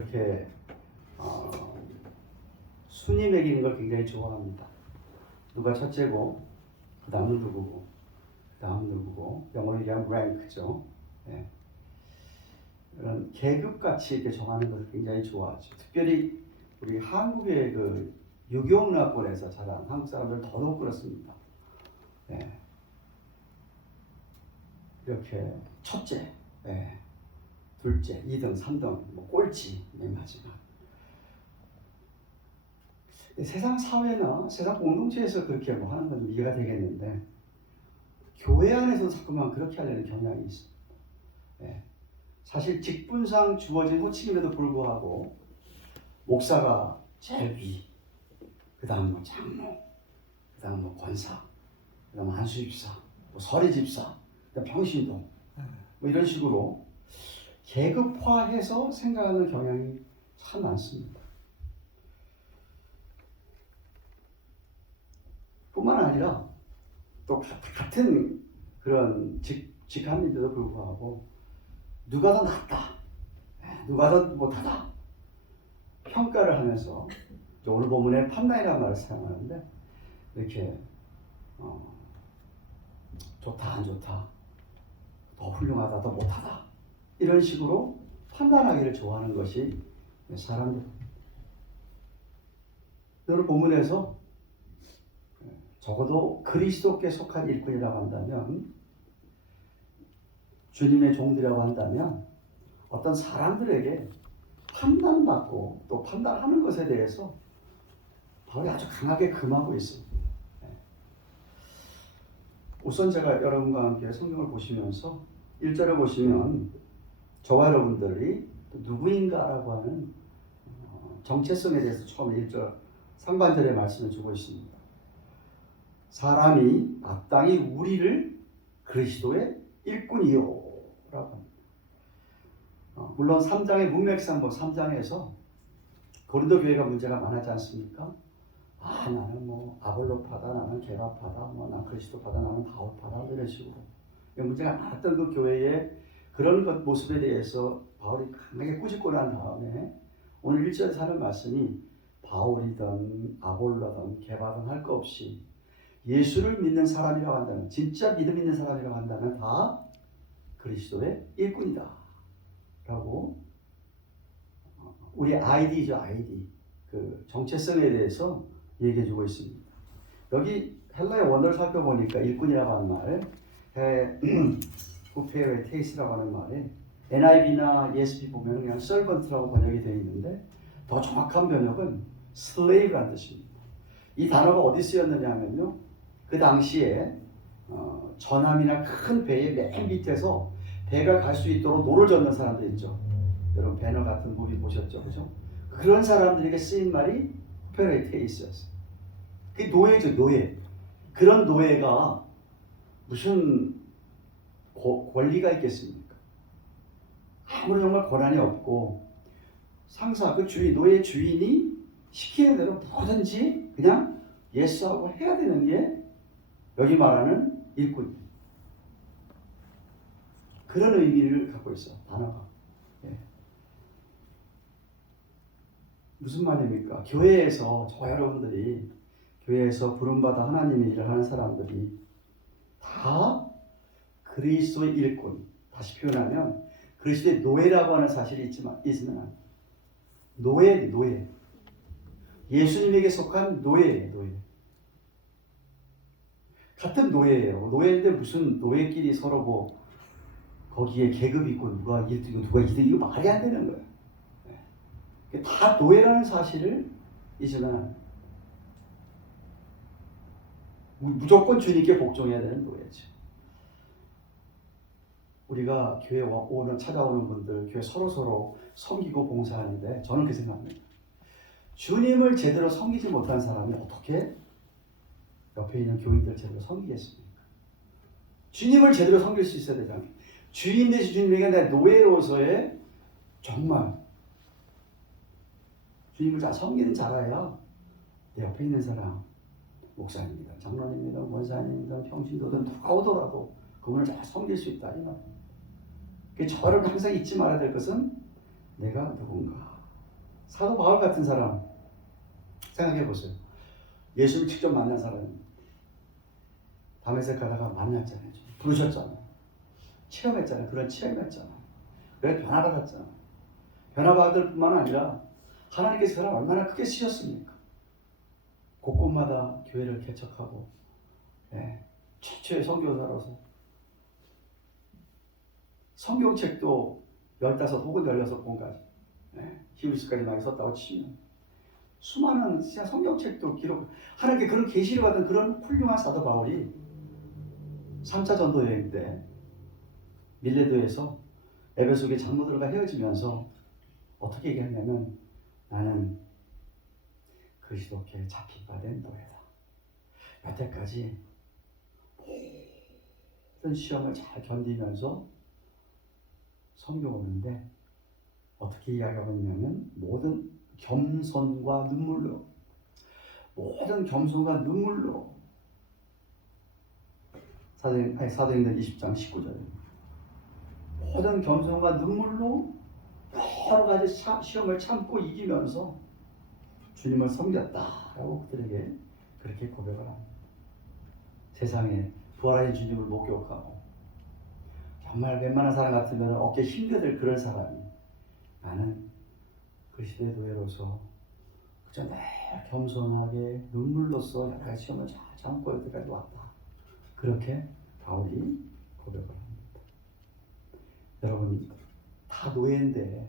이렇게 순위 매기는 걸 굉장히 좋아합니다. 누가 첫째고, 그 다음은 누구고, 그 다음은 누구고, 영어로 얘기하면 랭크죠. 예. 이런 계급같이 이렇게 정하는 것을 굉장히 좋아하죠. 특별히 우리 한국의 그 유교문화권에서 자란 한국 사람들 더더욱 그렇습니다. 예. 이렇게 첫째, 예. 둘째, 2등, 3등, 뭐 꼴찌, 맨 마지막. 세상 사회나 세상 공동체에서 그렇게 뭐 하는 건 이해가 되겠는데, 교회 안에서 자꾸만 그렇게 하려는 경향이 있습니다. 예. 사실 직분상 주어진 호칭임에도 불구하고 목사가 제일 위, 그 다음 뭐 장로, 그 다음 뭐 권사, 그 다음 안수집사, 뭐 서리집사, 그 다음 평신도, 뭐 이런 식으로 계급화해서 생각하는 경향이 참 많습니다. 뿐만 아니라 또 같은 그런 직함인데도 불구하고 누가 더 낫다, 누가 더 못하다 평가를 하면서 오늘 본문에 판단이라는 말을 사용하는데 이렇게 좋다 안 좋다, 더 훌륭하다 더 못하다 이런 식으로 판단하기를 좋아하는 것이 사람들. 오늘 본문에서 적어도 그리스도께 속한 일꾼이라고 한다면, 주님의 종들이라고 한다면 어떤 사람들에게 판단받고 또 판단하는 것에 대해서 바울이 아주 강하게 금하고 있습니다. 우선 제가 여러분과 함께 성경을 보시면서 1절을 보시면 저와 여러분들이 누구인가라고 하는 정체성에 대해서 처음 1절 상반절의 말씀을 주고 있습니다. 사람이 마땅히 우리를 그리스도의 일꾼이요 라고 합니다. 물론 3장의 문맥상 3장에서 고린도 교회가 문제가 많았지 않습니까? 나는 뭐 아볼로파다, 나는 게바파다, 뭐 난 그리스도파다, 나는 바울파다 이런 식으로 문제가 많았던 그 교회의 그런 것 모습에 대해서 바울이 강하게 꾸짖고 난 다음에 오늘 1절에서 하는 말씀이 바울이든 아볼로든 게바든 할 거 없이 예수를 믿는 사람이라고 한다면, 진짜 믿음 있는 사람이라고 한다면 다 그리스도의 일꾼이다 라고 우리 아이디죠. 아이디, 그 정체성에 대해서 얘기해 주고 있습니다. 여기 헬라의 원어를 살펴보니까 일꾼이라고 하는 말, 부페의 테이스라고 하는 말에 NIV나 ESV 보면 그냥 servant라고 번역이 되어 있는데 더 정확한 번역은 slave라는 뜻입니다. 이 단어가 어디 쓰였느냐 하면요, 그 당시에 전함이나 큰 배의 맨 밑에서 배가 갈 수 있도록 노를 젓는 사람들 있죠. 여러분 배너 같은 무비 보셨죠, 그죠? 그런 사람들에게 쓰인 말이 페레테이스였어요. 그게 노예죠, 노예. 그런 노예가 무슨 권리가 있겠습니까? 아무런 정말 권한이 없고 상사, 그 주인, 노예 주인이 시키는 대로 뭐든지 그냥 예스하고 해야 되는 게 여기 말하는 일꾼. 그런 의미를 갖고 있어, 단어가. 예. 무슨 말입니까? 교회에서, 저 여러분들이 교회에서 부름받아 하나님의 일을 하는 사람들이 다 그리스도의 일꾼, 다시 표현하면 그리스도의 노예라고 하는 사실이 있으면 안 돼요. 노예. 예수님에게 속한 노예예요, 노예. 같은 노예예요. 노예인데 무슨 노예끼리 서로 뭐 거기에 계급 있고 누가 1등이고 누가 2등, 이거 말이 안 되는 거예요. 네. 다 노예라는 사실을 잊으면 안 돼요. 무조건 주님께 복종해야 되는 노예죠. 우리가 교회 찾아오는 분들, 교회 서로 섬기고 봉사하는데 저는 그렇게 생각합니다. 주님을 제대로 섬기지 못한 사람이 어떻게 옆에 있는 교인들 제대로 섬기겠습니까? 주님을 제대로 섬길 수 있어야 되잖아요. 주인 대신 주님에게 내 노예로서의 정말 주님을 잘 섬기는 자라야 내 옆에 있는 사람, 목사님이든 장로님이든 권사님이든 평신도든 누가 오더라도 그분을 잘 섬길 수 있다 이 말입니다. 저를 항상 잊지 말아야 될 것은 내가 누군가, 사도 바울 같은 사람 생각해 보세요. 예수를 직접 만난 사람입니다. 다메섹 가다가 만났잖아요. 부르셨잖아요. 체험했잖아요. 그런 체험했잖아요. 그래 변화받았잖아요. 변화받을 뿐만 아니라 하나님께서 사람 얼마나 크게 쓰셨습니까? 곳곳마다 교회를 개척하고 최초의 선교사로서 성경책도 15 혹은 16권까지 히브리서까지 많이 썼다고 치면 수많은 진짜 성경책도 기록 하나님께 그런 계시를 받은 그런 훌륭한 사도 바울이 3차 전도 여행 때 밀레도에서 에베소의 장로들과 헤어지면서 어떻게 얘기했냐면 나는 그리스도께 잡힌 바 된 노예다. 여태까지 모든 시험을 잘 견디면서 섬겨오는데 어떻게 이야기하고 있냐면 모든 겸손과 눈물로 사도행전 20장 19절입니다. 모든 겸손과 눈물로 여러 가지 시험을 참고 이기면서 주님을 섬겼다라고 그들에게 그렇게 고백을 합니다. 세상에 부활하신 주님을 목격하고 정말 웬만한 사람 같으면 어깨 힘겨들 그런 사람이 나는 그리스도의 노예로서 그저 늘 겸손하게 눈물로써 여러 가지 시험을 잘 참고 여기까지 왔다. 그렇게 바울이 고백을 합니다. 여러분 다 노예인데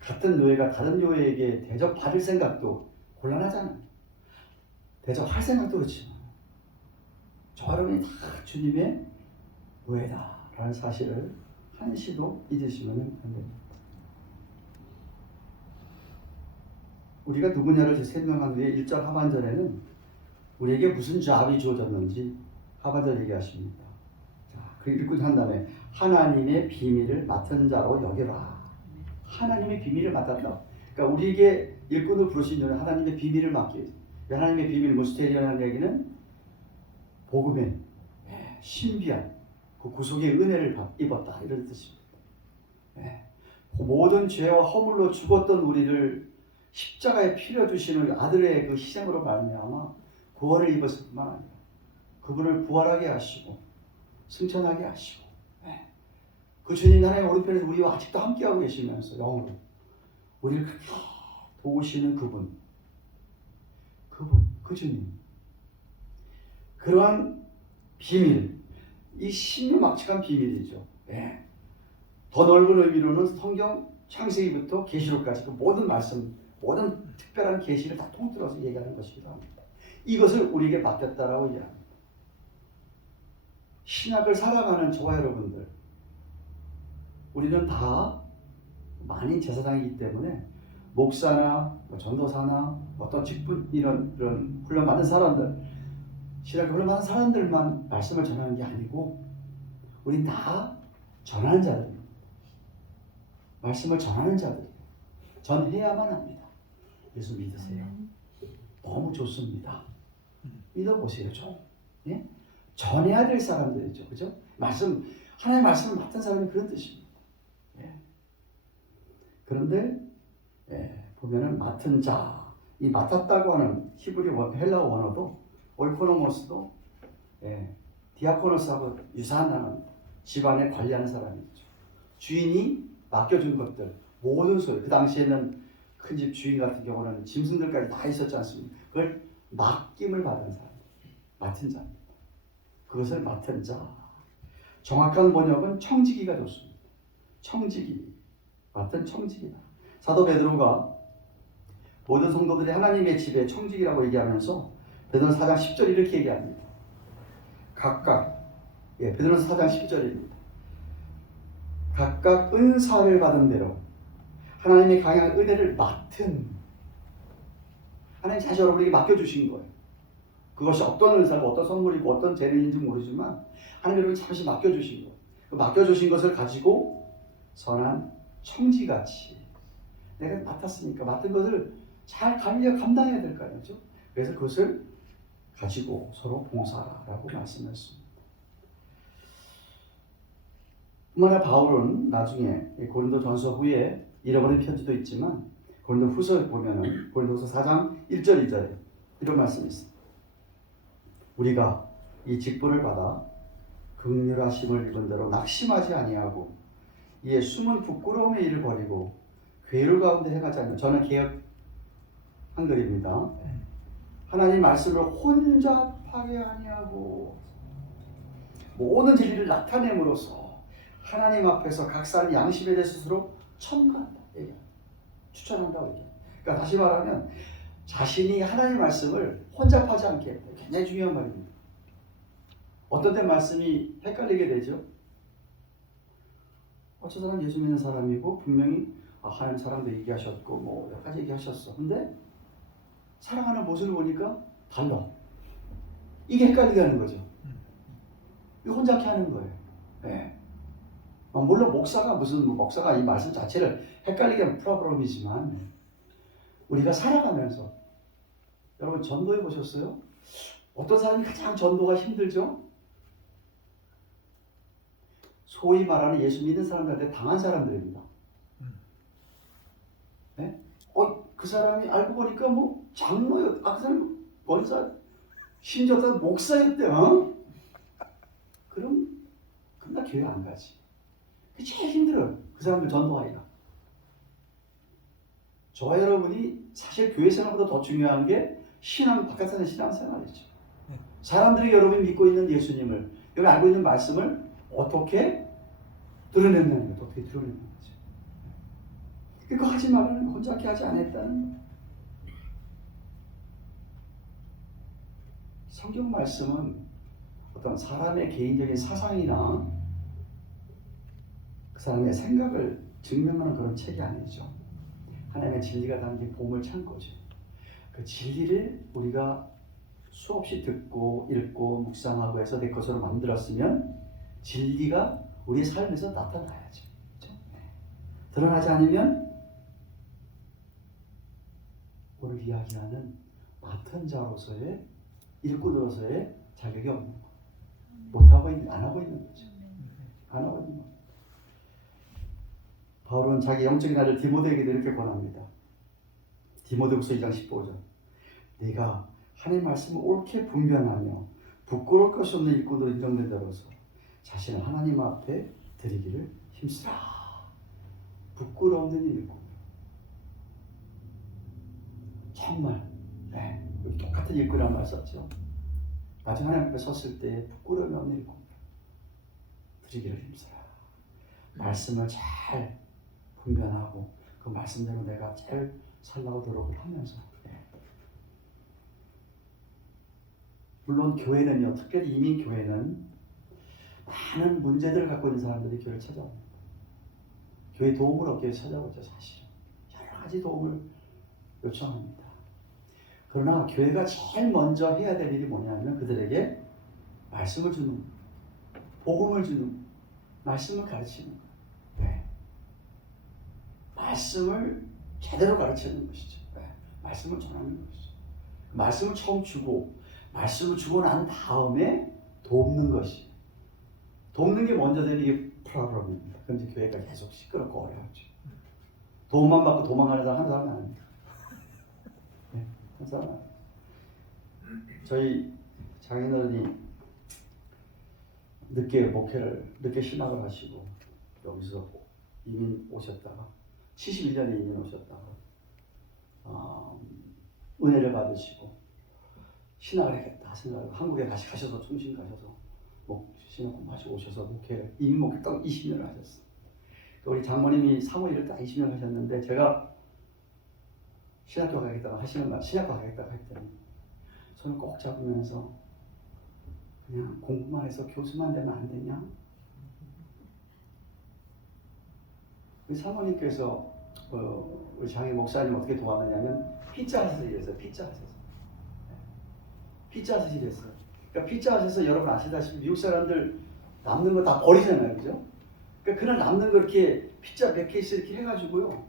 같은 노예가 다른 노예에게 대접받을 생각도 곤란하잖아요. 대접할 생각도 그렇지만 저 여러분이 다 주님의 노예다라는 사실을 한시도 잊으시면 안 됩니다. 우리가 누구냐를 설명한 후에 1절 하반절에는 우리에게 무슨 잡이 주어졌는지 하반절 얘기하십니다. 자, 그 읽고 한 다음에 하나님의 비밀을 맡은 자로 여겨라. 하나님의 비밀을 맡았다. 그러니까 우리에게 일꾼을 부르신 이유는 하나님의 비밀을 맡기 위해서. 하나님의 비밀, 모스테리라는 얘기는 복음의 신비한 그 구속의 은혜를 입었다 이런 뜻입니다. 모든 죄와 허물로 죽었던 우리를 십자가에 피려 주시는 아들의 그 희생으로 말미암아 구원을 입었을 뿐만 아니라 그분을 부활하게 하시고 승천하게 하시고 그 주님 하나님 오른편에서 우리와 아직도 함께하고 계시면서 영으로 우리를 그렇게 도우시는 그분 그 주님 그러한 비밀 이 신묘막측한 비밀이죠. 더 넓은 의미로는 성경 창세기부터 계시록까지 그 모든 말씀 모든 특별한 계시를 다 통틀어서 얘기하는 것이기도 합니다. 이것을 우리에게 맡겼다라고 얘기합니다. 신약을 살아가는 저와 여러분들 우리는 다 만인 제사장이기 때문에 목사나 전도사나 어떤 직분 이런 훈련받은 사람들 신약을 훈련받은 사람들만 말씀을 전하는 게 아니고 우린 다 전하는 자들입니다. 말씀을 전하는 자들 전해야만 합니다. 예수 믿으세요. 너무 좋습니다. 믿어보세요 좀. 전해야 될 사람들이죠. 그죠? 하나님의 말씀을 맡은 사람이 그런 뜻입니다. 그런데 보면은 맡은 자, 이 맡았다고 하는 히브리 헬라어 원어도 오이코노모스도 디아코노스하고 유사한 단어입니다. 집안을 관리하는 사람이죠. 주인이 맡겨준 것들 모든 소유 그 당시에는 큰 집 주인 같은 경우는 짐승들까지 다 있었지 않습니까? 그걸 맡김을 받은 사람, 맡은 자입니다. 그것을 맡은 자. 정확한 번역은 청지기가 좋습니다. 청지기, 맡은 청지기다. 사도 베드로가 모든 성도들이 하나님의 집에 청지기라고 얘기하면서 베드로서 4장 10절 이렇게 얘기합니다. 각각 베드로서 4장 10절입니다. 각각 은사를 받은 대로 하나님의 강한 은혜를 맡은 하나님 자신 여러분에게 맡겨주신 거예요. 그것이 어떤 은사고 어떤 선물이고 어떤 재능인지 모르지만 하나님 여러분 잠시 맡겨주신 거예요. 그 맡겨주신 것을 가지고 선한 청지같이 내가 맡았으니까 맡은 것을 잘 감당해야 될 거 아니죠. 그래서 그것을 가지고 서로 봉사하라고 말씀했습니다. 뿐만 아니라 바울은 나중에 고린도 전서 후에 잃어버린 편지도 있지만 고린도후서 보면은 고린도후서 4장 1절 2절에 이런 말씀이 있습니다. 우리가 이 직분을 받아 긍휼하심을 입은 대로 낙심하지 아니하고 이에 숨은 부끄러움의 일을 버리고 괴를 가운데 행하지 않는, 저는 개역 한글입니다. 하나님 말씀을 혼잡하게 아니하고 모든 진리를 나타냄으로써 하나님 앞에서 각 사람 양심에 대해 스스로 첨가한다, 추천한다고 얘기해요. 그러니까 다시 말하면 자신이 하나님의 말씀을 혼잡하지 않게 해요. 굉장히 중요한 말입니다. 어떤 때 말씀이 헷갈리게 되죠. 저 사람 예수 믿는 사람이고 분명히 하나님 사랑도 얘기하셨고 뭐 여러 가지 얘기하셨어. 근데 사랑하는 모습을 보니까 달라. 이게 헷갈리게 하는 거죠. 이거 혼잡케 하는 거예요. 네. 물론 목사가 이 말씀 자체를 헷갈리게 하는 프로그램이지만 우리가 살아가면서 여러분 전도해 보셨어요? 어떤 사람이 가장 전도가 힘들죠? 소위 말하는 예수 믿는 사람들한테 당한 사람들입니다. 네? 그 사람이 알고 보니까 뭐 장로였, 그 사람이 권사, 심지어 목사였대. 그럼 나 교회 안 가지. 그게 제일 힘들어요. 그 사람들 전도하기가. 저와 여러분이 사실 교회 생활보다 더 중요한 게 바깥에서 신앙생활이죠. 사람들이 여러분이 믿고 있는 예수님을, 여기 알고 있는 말씀을 어떻게 드러낸다는 거죠. 어떻게 드러내는 거죠. 그거 하지 말라는 거, 혼잡케 하지 않았다는 거. 성경 말씀은 어떤 사람의 개인적인 사상이나 그 사람의 생각을 증명하는 그런 책이 아니죠. 하나님의 진리가 담긴 보물 창고죠. 그 진리를 우리가 수없이 듣고 읽고 묵상하고 해서 내 것으로 만들었으면 진리가 우리의 삶에서 나타나야죠. 그렇죠? 드러나지 않으면 오늘 이야기하는 맡은 자로서의 일꾼으로서의 자격이 없는 거. 안 하고 있는 거죠. 안 하고 있는 거. 바울은 자기 영적인 아들 디모데에게도 이렇게 권합니다. 디모데후서 2장 15절. 네가 하나님의 말씀을 옳게 분별하며 부끄러울 것이 없는 일꾼으로 인정된 자로서 자신을 하나님 앞에 드리기를 힘쓰라. 부끄러움없는 일꾼. 정말 똑같은 일꾼이라는 말 썼죠. 나중에 하나님 앞에 섰을 때 부끄러움이 없는 일꾼 드리기를 힘쓰라. 말씀을 잘 분별하고 그 말씀대로 내가 잘 살라고 노력을 하면서. 물론 교회는요, 특별히 이민 교회는 많은 문제들을 갖고 있는 사람들이 교회를 찾아옵니다. 교회 도움을 얻기 위해서 찾아오죠. 사실은 여러 가지 도움을 요청합니다. 그러나 교회가 제일 먼저 해야 될 일이 뭐냐면 그들에게 말씀을 주는, 복음을 주는, 말씀을 가르치는 거예요. 네. 말씀을 제대로 가르치는 것이죠. 네. 말씀을 전하는 것이죠. 말씀을 처음 주고 말씀을 주고 난 다음에 돕는 것이, 돕는 게 먼저 되는 게 프로그램입니다. 그럼 이제 교회가 계속 시끄럽고 어려워져. 도움만 받고 도망가는 사람 한 사람이 아닙니다. 네, 한 사람 아닙니다. 저희 장인어른이 늦게 신학을 하시고 여기서 이민 오셨다가 71년에 이민 오셨다가 은혜를 받으시고 신학을 하겠다 생각하고 한국에 다시 가셔서 충신 가셔서 신학 공부하시고 오셔서 이민 목회 딱 20년을 하셨어요. 우리 장모님이 사모일을 딱 20년 하셨는데 제가 신학교 가겠다고 하시는 말, 신학교 가겠다고 했더니 손을 꼭 잡으면서 그냥 공부만 해서 교수만 되면 안 되냐? 우리 사모님께서 우리 장애 목사님 어떻게 도와드냐면 피자 하셔서 일했어요. 피자 하셔서 일했어요. 그러니까 피자 하셔서 여러분 아시다시피 미국 사람들 남는 거 다 버리잖아요, 그죠? 그러니까 그날 남는 거 이렇게 피자 몇 개씩 이렇게 해가지고요.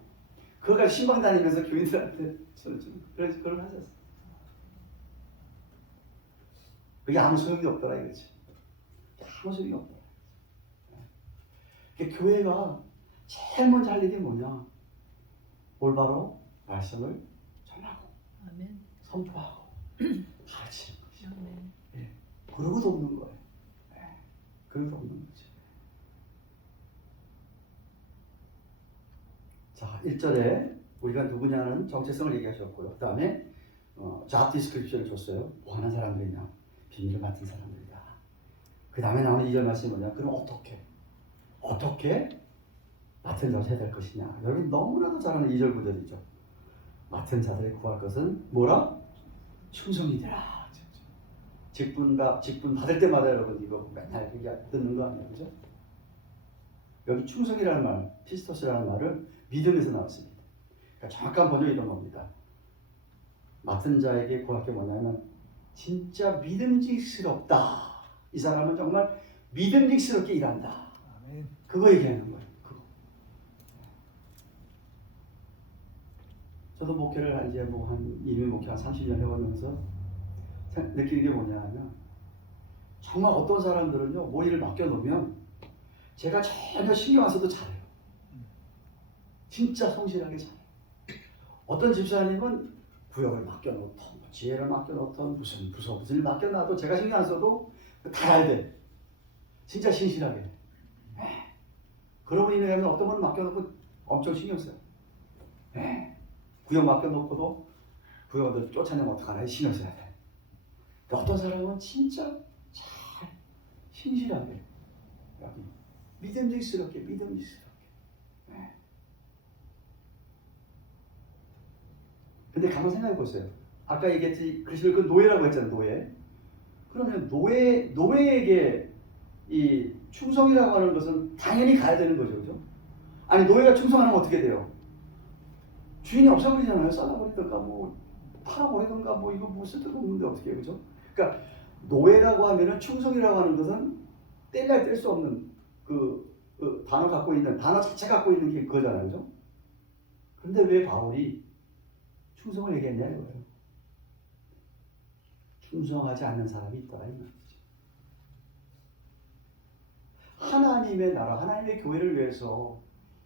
그거 가지고 신방 다니면서 교인들한테 그래서 그걸 하셨어요. 그게 아무 소용이 없더라 이거지. 아무 소용이 없더라. 그러니까 교회가 제일 먼저 할 일이 뭐냐? 올바로 말씀을 전하고 아멘. 선포하고 가르치는 것이죠. 아멘. 예. 그러고 돕는 거예요. 예. 그러고 돕는 거죠. 자, 1절에 우리가 누구냐는 정체성을 얘기하셨고요. 그 다음에 잡 디스크립션을 줬어요. 뭐 하는 사람들이냐? 비밀을 맡은 사람들이다. 그 다음에 나오는 2절 말씀이 뭐냐? 그럼 어떻게 맡은 자를 해야 될 것이냐? 여러분 너무나도 잘 아는 2절 구절이죠. 맡은 자들이 구할 것은 뭐라? 충성이더라. 직분 받을 때마다 여러분 이거 맨날 얘기 듣는 거 아니에요, 그죠? 여기 충성이라는 말, 피스토스라는 말을 믿음에서 나왔습니다. 그러니까 정확한 번역이 이런 겁니다. 맡은 자에게 구할 게 뭐냐면 진짜 믿음직스럽다. 이 사람은 정말 믿음직스럽게 일한다. 아멘. 그거 얘기하는 거예요. 그거. 저도 목회를 이제 이미 목회 한 30년 해보면서 느끼는 게 뭐냐면 정말 어떤 사람들은요 뭐 일을 맡겨놓으면 제가 전혀 신경 안 써도 잘해요. 진짜 성실하게 잘해요. 어떤 집사님은 구역을 맡겨놓던 지혜를 맡겨놓던 무슨 일 맡겨놔도 제가 신경 안 써도 다 잘 돼. 진짜 신실하게. 그러고 있는 애는 어떤 분은 맡겨놓고 엄청 신경 써요. 구역 맡겨놓고도 구역들 쫓아내면 어떡하나 신경 써야 돼. 어떤 사람은 진짜 잘 신실하게 여기 믿음직스럽게 근데 가만 생각해 보세요. 아까 얘기했지 그리스도를 그 노예라고 했잖아요. 노예. 그러면 노예에게 이 충성이라고 하는 것은 당연히 가야 되는 거죠. 그죠? 아니 노예가 충성 안 하면 어떻게 돼요? 주인이 없어버리잖아요. 쏴버리던가 뭐 팔아버리던가 뭐 이거 뭐 쓸데도 없는데 어떻게 해요. 그죠? 그러니까 노예라고 하면은 충성이라고 하는 것은 뗄래야 뗄 수 없는 그 단어 갖고 있는 단어 자체 갖고 있는 게 그거잖아요. 그죠? 그런데 왜 바울이 충성을 얘기했냐 이거예요. 충성하지 않는 사람이 있다 이 말이죠. 하나님의 나라, 하나님의 교회를 위해서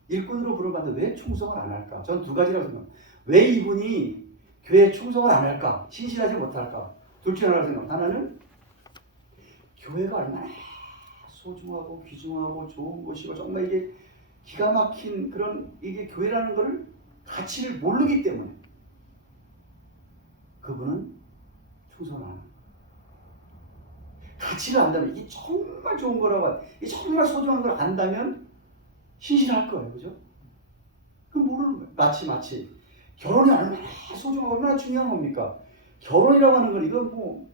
일꾼으로 부름받는데 왜 충성을 안 할까? 전 두 가지라고 생각합니다. 왜 이분이 교회에 충성을 안 할까? 신실하지 못할까? 둘 중에 하나라고 생각합니다. 하나는 교회가 얼마나 소중하고 귀중하고 좋은 곳이고 정말 이게 기가 막힌 그런 이게 교회라는 것을 가치를 모르기 때문에 그분은 충성을 안 합니다. 가치를 안다면 이게 정말 좋은 거라고 이게 정말 소중한 걸 안다면 신실할 거예요. 그죠? 그럼 모르는 거예요. 마치 결혼이 얼마나 소중하고 얼마나 중요한 겁니까? 결혼이라고 하는 건 이건 뭐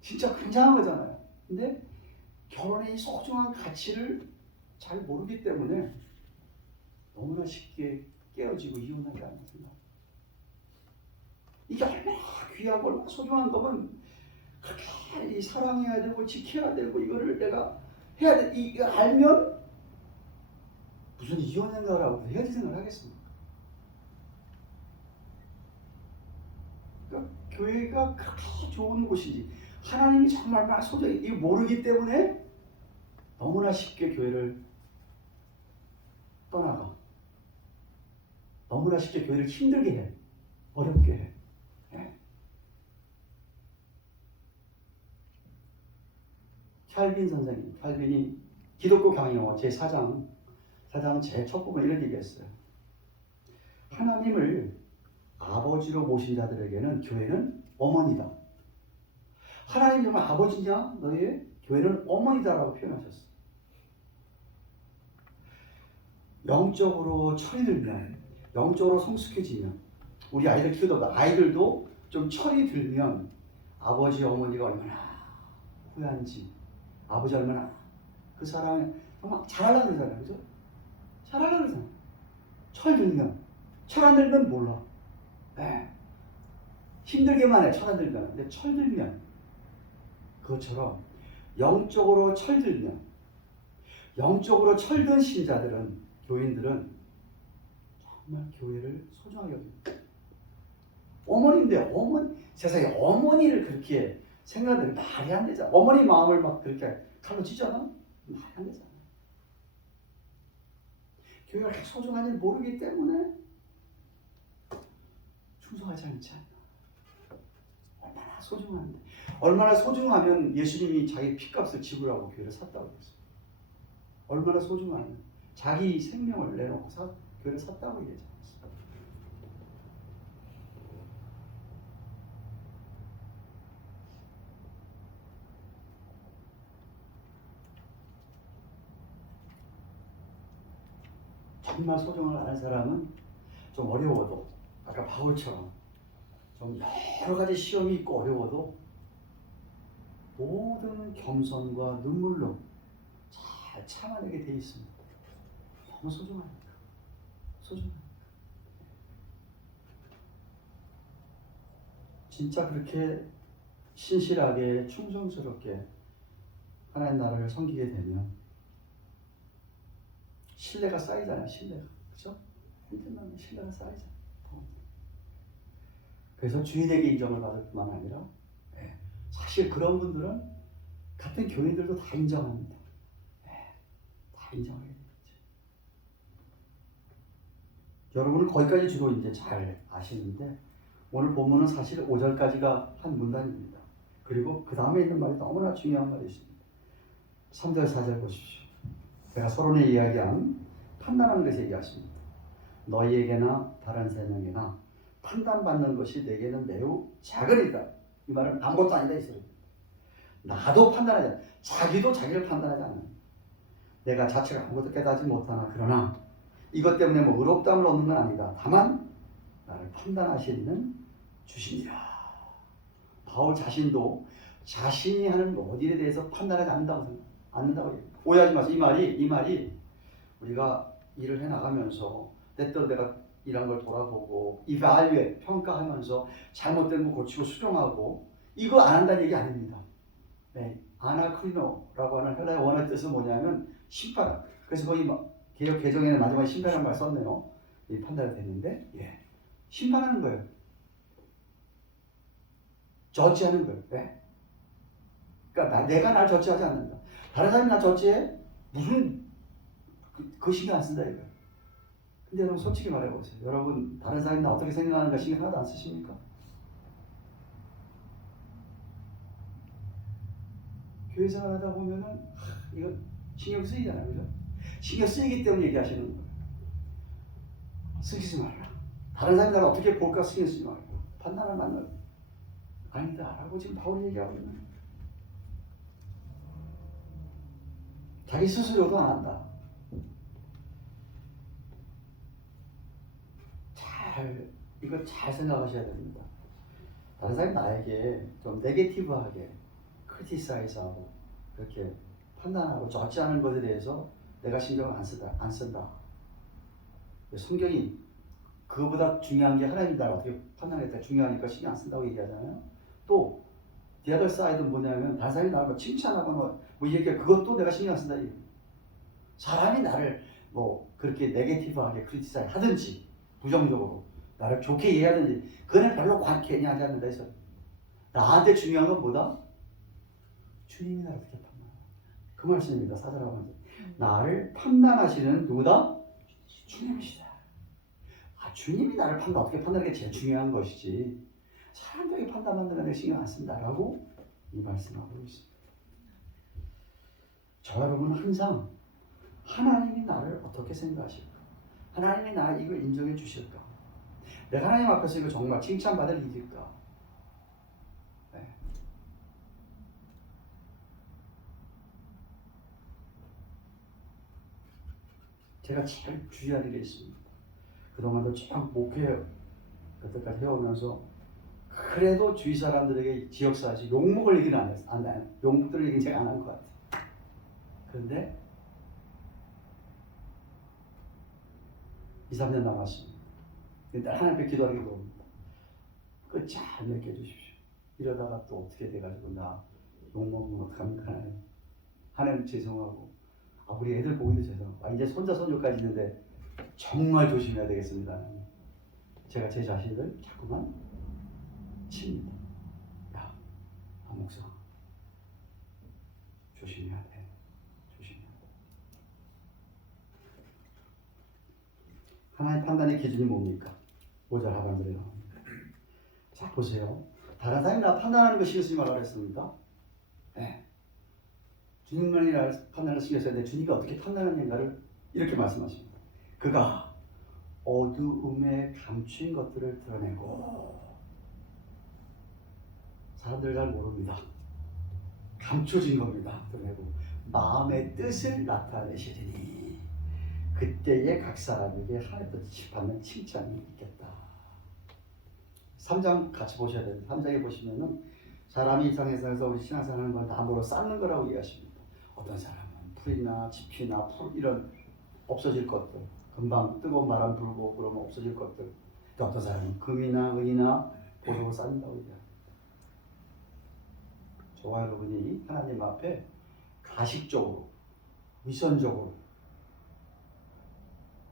진짜 굉장한 거잖아요. 근데 결혼의 소중한 가치를 잘 모르기 때문에 너무나 쉽게 깨어지고 이혼하게 하는 생각. 이게 얼마나 귀하고 얼마나 소중한 거면 그렇게 사랑해야 되고 지켜야 되고 이거를 내가 해야 돼. 이거 알면 무슨 이혼인가라고 헤어질 생각을 하겠습니까? 그러니까 교회가 그렇게 좋은 곳인지 하나님이 정말 얼마나 소중히 이거 모르기 때문에 너무나 쉽게 교회를 떠나가. 너무나 쉽게 교회를 힘들게 해. 어렵게 해. 칼빈 선생님, 칼빈이 기독교 강요 제4장 제일 첫 부분 이런 얘기했어요. 하나님을 아버지로 모신 자들에게는 교회는 어머니다. 하나님 정말 아버지냐? 너의 교회는 어머니다라고 표현하셨어요. 영적으로 철이 들면, 영적으로 성숙해지면, 우리 아이들 키우다 보다 아이들도 좀 철이 들면 아버지 어머니가 얼마나 후회한지, 아버지 얼마나 그 사랑을 정말 잘하려고 그러잖아요. 그죠? 잘하려고 그러잖아요. 철 안 들면 몰라. 힘들게만 해. 철 안 들면. 근데 철 들면 그것처럼 영적으로 철들면, 영적으로 철든 신자들은, 교인들은 정말 교회를 소중하게 여깁니다. 어머니인데 세상에 어머니를 그렇게 생각하면 말이 안 되잖아. 어머니 마음을 막 그렇게 칼로 찌잖아? 말이 안 되잖아. 교회가 그렇게 소중한지 모르기 때문에 풍성하지 않지 않나. 얼마나 소중한데. 얼마나 소중하면 예수님이 자기 피값을 지불하고 교회를 샀다고 그랬어요. 얼마나 소중하면 자기 생명을 내놓고 교회를 샀다고 얘기하지 않았어요. 정말 소중을 아는 사람은 좀 어려워도 아까 바울처럼 좀 여러 가지 시험이 있고 어려워도 모든 겸손과 눈물로 잘 참아내게 돼 있습니다. 너무 소중하니까. 소중하니까. 진짜 그렇게 신실하게 충성스럽게 하나님 나라를 섬기게 되면 신뢰가 쌓이잖아요. 신뢰가. 그렇죠? 힘들면 신뢰가 쌓이잖아요. 그래서 주인에게 인정을 받을 뿐만 아니라 사실 그런 분들은 같은 교인들도 다 인정합니다. 다 인정하게 되겠죠. 여러분은 거기까지 주로 이제 잘 아시는데 오늘 본문은 사실 5절까지가 한 문단입니다. 그리고 그 다음에 있는 말이 너무나 중요한 말이 있습니다. 3절, 4절 보십시오. 제가 서론에 이야기한 판단하는 것에 얘기하십니다. 너희에게나 다른 세 명이나 판단받는 것이 내게는 매우 작은 일이다. 이 말은 아무것도 아니다 이 소리. 나도 판단하지 않아. 자기도 자기를 판단하지 않아. 내가 자체가 아무것도 깨닫지 못하나 그러나 이것 때문에 뭐 의롭다함을 얻는 건 아니다. 다만 나를 판단하시는 주시니라. 바울 자신도 자신이 하는 모든 일에 대해서 판단하지 않는다고 해요. 오해하지 마세요. 이 말이 우리가 일을 해 나가면서 때때로 내가 이런 걸 돌아보고 evaluate 평가하면서 잘못된 거 고치고 수정하고 이거 안 한다는 얘기 아닙니다. 네, 아나크리노라고 하는 헬라의 원어의 뜻은 뭐냐면 심판. 그래서 거기 개역 개정에는 마지막에 심판이라는 말 썼네요. 이 판단이 됐는데 심판하는 거예요. 저지하는 거예요. 네? 그러니까 내가 날 저지하지 않는다. 다른 사람이 날 저지해? 무슨 그 신경 안 쓴다 이거예요. 근데 여러분 솔직히 말해보세요. 여러분 다른 사람이 나 어떻게 생각하는가 신경 하나도 안 쓰십니까? 교회 생활하다 보면은 이거 신경 쓰이잖아요. 그죠? 신경 쓰이기 때문에 얘기하시는 거예요. 쓰지 말라. 다른 사람이 나를 어떻게 볼까 신경 쓰지 말고 판단을 만나고 아니다 라고 지금 바울이 얘기하고 있는 거예요. 자기 스스로도 안 한다. 이거 잘 생각하셔야 됩니다. 다른 사람이 나에게 좀 네게티브하게 크리티사이즈하고 그렇게 판단하고 저지하는 것에 대해서 내가 신경을 안 쓴다. 성경이 그거보다 중요한 게 하나님 나를 어떻게 판단하겠다 중요하니까 신경 안 쓴다고 얘기하잖아요. 또 the other side는 뭐냐면 다른 사람이 나를 칭찬하거나 뭐 얘기해 그것도 내가 신경 안 쓴다. 사람이 나를 뭐 그렇게 네게티브하게 크리티사이즈 하든지 부정적으로 나를 좋게 이해하든지 그거는 별로 관계하지 않는다 해서 나한테 중요한 건 뭐다? 주님이 나를 어떻게 판단하나 그 말씀입니다. 4절하고 하면서 나를 판단하시는 누구다? 주님이시다. 주님이 나를 어떻게 판단하는 게 제일 중요한 것이지 사람들이 판단하는 데 신경 안 쓴다라고 이 말씀하고 있습니다. 저 여러분은 항상 하나님이 나를 어떻게 생각하실까? 하나님이 나 이걸 인정해 주실까? 내가 하나님 앞에서 이거 정말 칭찬받을 일일까? 네. 제가 제일 주의하는 게 있습니다. 그동안도 쭉 목회 그때까지 해오면서 그래도 주위 사람들에게 지역사회에서 욕먹을 얘기는 안 해요. 욕먹을 얘기는 제가 안 한 것 같아요. 그런데 2, 3년 남았습니다. 근데 하나님께 기도하는 게 뭡니다. 그걸 잘 맡겨주십시오. 이러다가 또 어떻게 돼가지고 나 욕먹으면 어떡합니까 하나님. 하나님 죄송하고 우리 애들 보기도 죄송하고 이제 손자 손녀까지 있는데 정말 조심해야 되겠습니다. 제가 제 자신을 자꾸만 칩니다. 야, 목사 조심해야 돼. 조심해야 돼. 하나님 판단의 기준이 뭡니까? 5절 하반절에 나옵니다. 자, 보세요. 다른 사람이 나 판단하는 거 신경 쓰지 말라 그랬습니다. 네. 주님만이 나를 판단을 신경 써야 돼. 주님이 어떻게 판단하는가를 이렇게 말씀하십니다. 그가 어두움에 감춘 것들을 드러내고, 사람들 잘 모릅니다. 감춰진 겁니다. 드러내고 마음의 뜻을 나타내시리니 그때에 각 사람에게 하나님께서 받는 칭찬이 있겠다. 3장 같이 보셔야 됩니다. 3장에 보시면은 사람이 이 세상에서 우리 신앙생활하는 건 나무로 쌓는 거라고 이해하십니다. 어떤 사람은 풀이나 짚이나 풀 이런 없어질 것들, 금방 뜨거운 바람 불고 그러면 없어질 것들, 또 어떤 사람은 금이나 은이나 보석으로 쌓는다고 이해합니다. 저와 여러분이 하나님 앞에 가식적으로, 위선적으로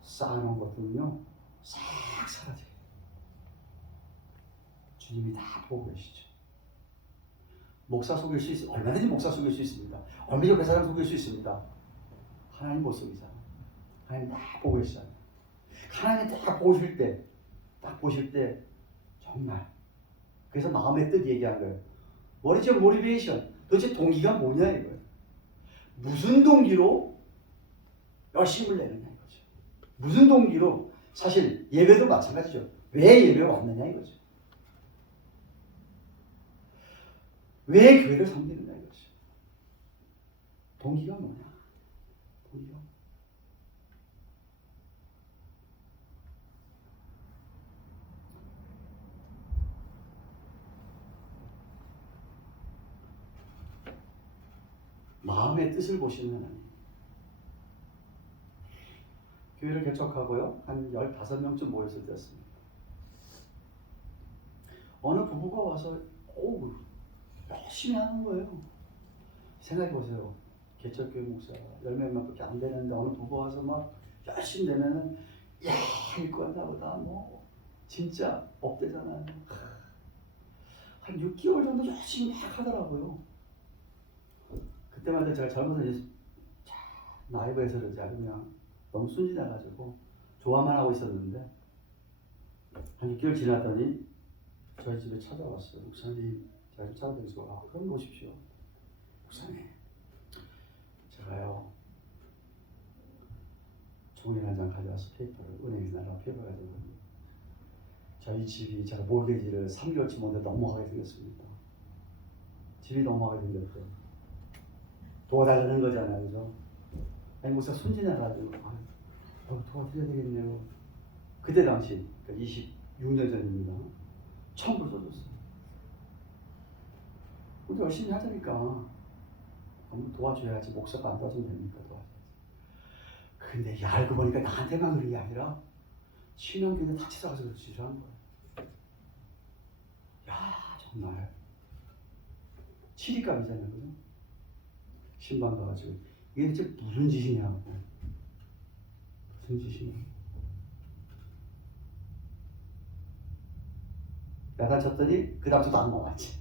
쌓아놓은 것들은요, 싹 사라져요. 주님이 다 보고 계시죠. 목사 속일 수 있습니다. 얼마든지 목사 속일 수 있습니다. 얼마든지 그 사람 속일 수 있습니다. 하나님 못 속이잖아요. 하나님 다 보고 계시잖아요. 하나님 딱 보실 때 정말, 그래서 마음의 뜻 얘기한 거예요. What is your motivation? 도대체 동기가 뭐냐 이거예요. 무슨 동기로 열심을 내느냐 이거죠. 무슨 동기로, 사실 예배도 마찬가지죠. 왜 예배 왔느냐 이거죠. 왜 교회를 섬기느냐 이거죠. 동기가 뭐냐? 동기가 마음의 뜻을 보시는 하나님. 교회를 개척하고요, 한 15명쯤 모였을 때였습니다. 어느 부부가 와서 열심히 하는 거예요. 생각해 보세요. 개척교회 목사 10명밖에 안 되는데 어느 부부가 와서 막 열심히 되면은, 야, 이거 나보다 뭐 진짜 업되잖아요. 한 6개월 정도 열심히 막 하더라고요. 그때마다 제가 젊어서 이제 나이브에서 그러지, 그냥 너무 순진해가지고 좋아만 하고 있었는데, 한 6개월 지났더니 저희 집에 찾아왔어요. 목사님, 제가 좀 찾아드리고, 그럼 오십시오. 목사님, 제가요 종이 한 장 가져와서 페이퍼를, 은행에서 나랑 페이퍼 가져오거든요. 저희 집이, 제가 몰개지를 3개월치 먼저 넘어가게 생겼습니다. 집이 넘어가게 생겼대요. 도와달라는 거잖아요, 그죠? 아니, 목사 순진해가지고 도와드려야 되겠네요. 그때 당시, 그러니까 26년 전입니다. 처음으로 써줬어요. 우리 열심히 하자니까 한번 도와줘야지. 목사가 안 도와주면 됩니까? 도와줘야지. 근데 알고 보니까 나한테만 그런 게 아니라 신앙교회 다 찾아가서 그렇지 한 거예요. 야, 정말 치리감이잖아요, 그죠? 신방 가가지고 이게 대체 무슨 짓이냐고. 무슨 짓이냐. 야단 쳤더니 그 다음 주도 안 나왔지.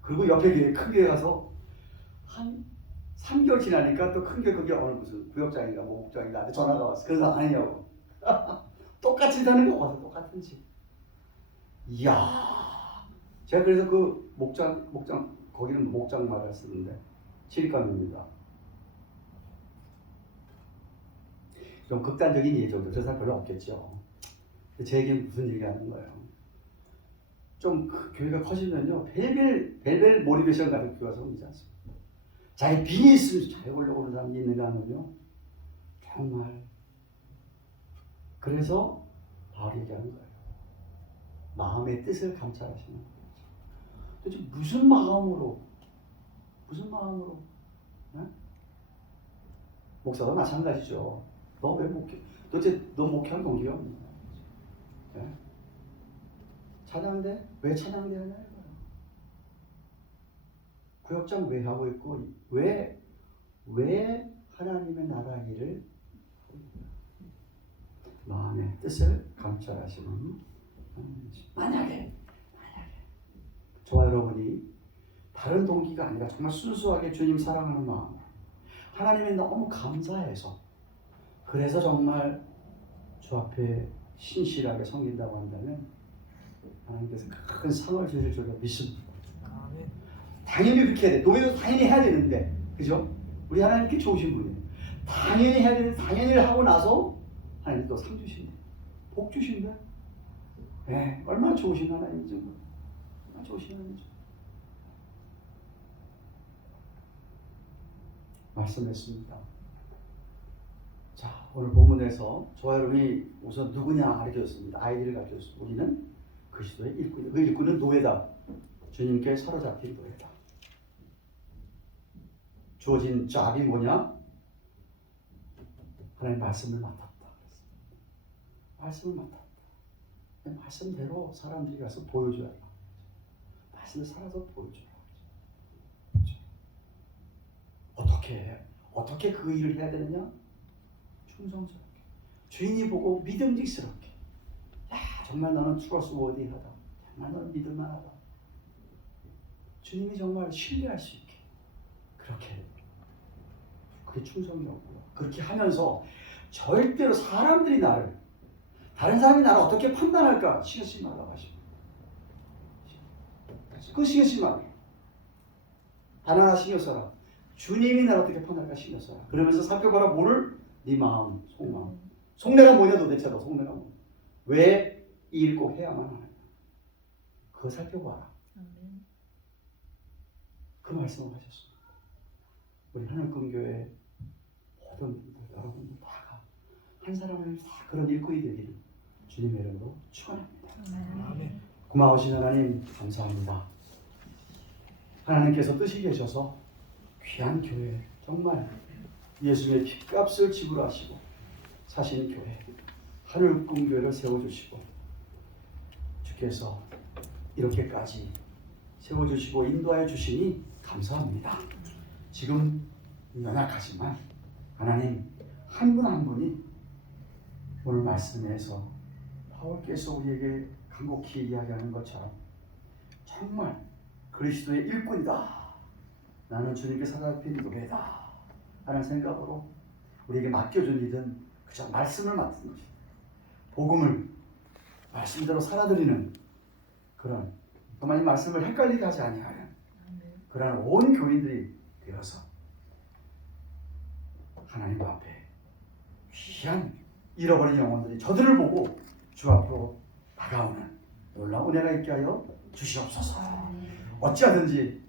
그리고 옆에 교회, 큰 교회 가서 한 3개월 지나니까 또 큰 교회, 그게 어느 무슨 구역장인가 뭐 목장인가 나한테 전화가 왔어. 그래서 아니냐고. 똑같이 사는 거 와서 똑같은 집. 이야. 제가 그래서 그 목장 거기는 목장 말을 쓰는데 치리감입니다. 좀 극단적인 예정도 저 사람 별로 없겠죠. 제 얘기는 무슨 얘기하는 거예요. 좀 교회가 커지면요, 벨벨 모티베이션 같은 교회가 생기지 않습니까? 자기 빈이 있으면 잘해보려고 하는 사람이 있는가 하면요, 정말. 그래서 바로 얘기하는 거예요. 마음의 뜻을 감찰하시는 거죠. 도대체 무슨 마음으로 네? 목사도 마찬가지죠. 너 왜 목회? 도대체 너 목회한 동기가 뭐냐? 네? 찬양대? 왜 찬양대 하냐 이거야. 구역장 왜 하고 있고, 왜 하나님의 나라 일을 마음의 뜻을 감찰하시는. 만약에 저와 여러분이 다른 동기가 아니라 정말 순수하게 주님 사랑하는 마음, 하나님이 너무 감사해서, 그래서 정말 주 앞에 신실하게 섬긴다고 한다면 하나님께서 큰 상을 주실 줄로 믿습니다. 아멘. 당연히 그렇게 해야 돼. 노예도 당연히 해야 되는데, 그죠? 우리 하나님께 좋으신 분이에요. 당연히 해야 되는데, 당연히 하고 나서 하나님 또 상 주신대. 복 주신대. 네, 얼마나 좋으신 하나님이죠. 얼마나 좋으신 하나님이죠. 말씀했습니다. 자, 오늘 본문에서 저와 여러분이 우선 누구냐 가르쳤습니다. 아이디를 가르쳤습니다. 우리는 그리스도의 일꾼이다. 그 일꾼은 노예다. 주님께 사로잡힌 노예다. 주어진 잡이 뭐냐? 하나님 말씀을 맡았다. 말씀을 맡았다. 말씀대로 사람들이 가서 보여줘야 돼. 말씀을 살아서 보여줘야 돼. 어떻게 그 일을 해야 되느냐? 충성스럽게. 주인이 보고 믿음직스럽게. 야, 정말 너는 트러스워디하다. 정말 너는 믿을만하다. 주님이 정말 신뢰할 수 있게. 그렇게. 그게 충성이었고요. 그렇게 하면서 절대로 사람들이 나를, 다른 사람이 나를 어떻게 판단할까 신경 쓰지 말라고 하십니다. 그거 신경 쓰지 말라. 단 하나 신경 써라. 주님이 나를 어떻게 판단할까 신경 써라. 그러면서 살펴봐라. 뭐를? 네 마음, 속마음. 속내가 뭐냐 도대체 너 속내가 뭐냐. 왜 이 일 꼭 해야만 하느냐. 그거 살펴봐라. 그 말씀을 하셨습니다. 우리 하늘금교회 모든 분들, 여러분들 다가 한 사람을 다 그런 일꾼이 되기를 주님의 이름으로 축원합니다. 아멘. 고마우신 하나님 감사합니다. 하나님께서 뜻이 계셔서 귀한 교회, 정말 예수님의 핏값을 지불하시고 사신 교회, 하늘금교회를 세워주시고 주께서 이렇게까지 세워주시고 인도하여 주시니 감사합니다. 지금 연약하지만 하나님 한 분 한 분이 오늘 말씀에서 바울께서 우리에게 간곡히 이야기하는 것처럼 정말 그리스도의 일꾼이다. 나는 주님께 사로잡힌 노예다. 하는 생각으로 우리에게 맡겨준 일은 그저 말씀을 맡는 것입니다. 복음을 말씀대로 살아드리는 그런 정말 이 말씀을 헷갈리게 하지 아니하는 그런 온 교인들이 되어서 하나님 앞에 귀한 잃어버린 영혼들이 저들을 보고 주 앞으로 다가오는 놀라운 은혜가 있게 하여 주시옵소서. 어찌하든지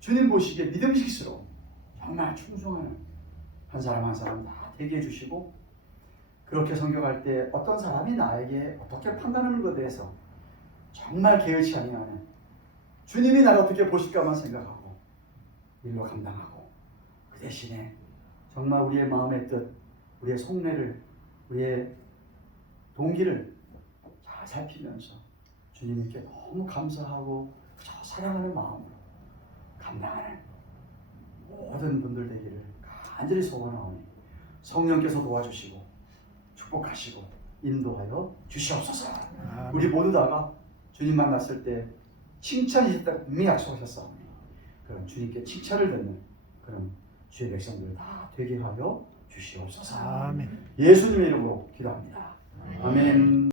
주님 보시기에 믿음직스러운 정말 충성하는 한 사람 한 사람 다 되게 해주시고 그렇게 성경할 때 어떤 사람이 나에게 어떻게 판단하는 것에 대해서 정말 개의치 아니하는 주님이 나를 어떻게 보실까만 생각하고 일로 감당하고 그 대신에 정말 우리의 마음의 뜻, 우리의 속내를, 우리의 동기를 잘 살피면서 주님께 너무 감사하고 그저 사랑하는 마음으로 감당하는 모든 분들 되기를 간절히 소원하오니 성령께서 도와주시고 축복하시고 인도하여 주시옵소서. 우리 모두 다가 주님 만났을 때 칭찬이셨다 분명히 약속하셨사오니 그런 주님께 칭찬을 듣는 그런 주의 백성들 다 되게 하여 주시옵소서. 아멘. 예수님의 이름으로 기도합니다. 아멘.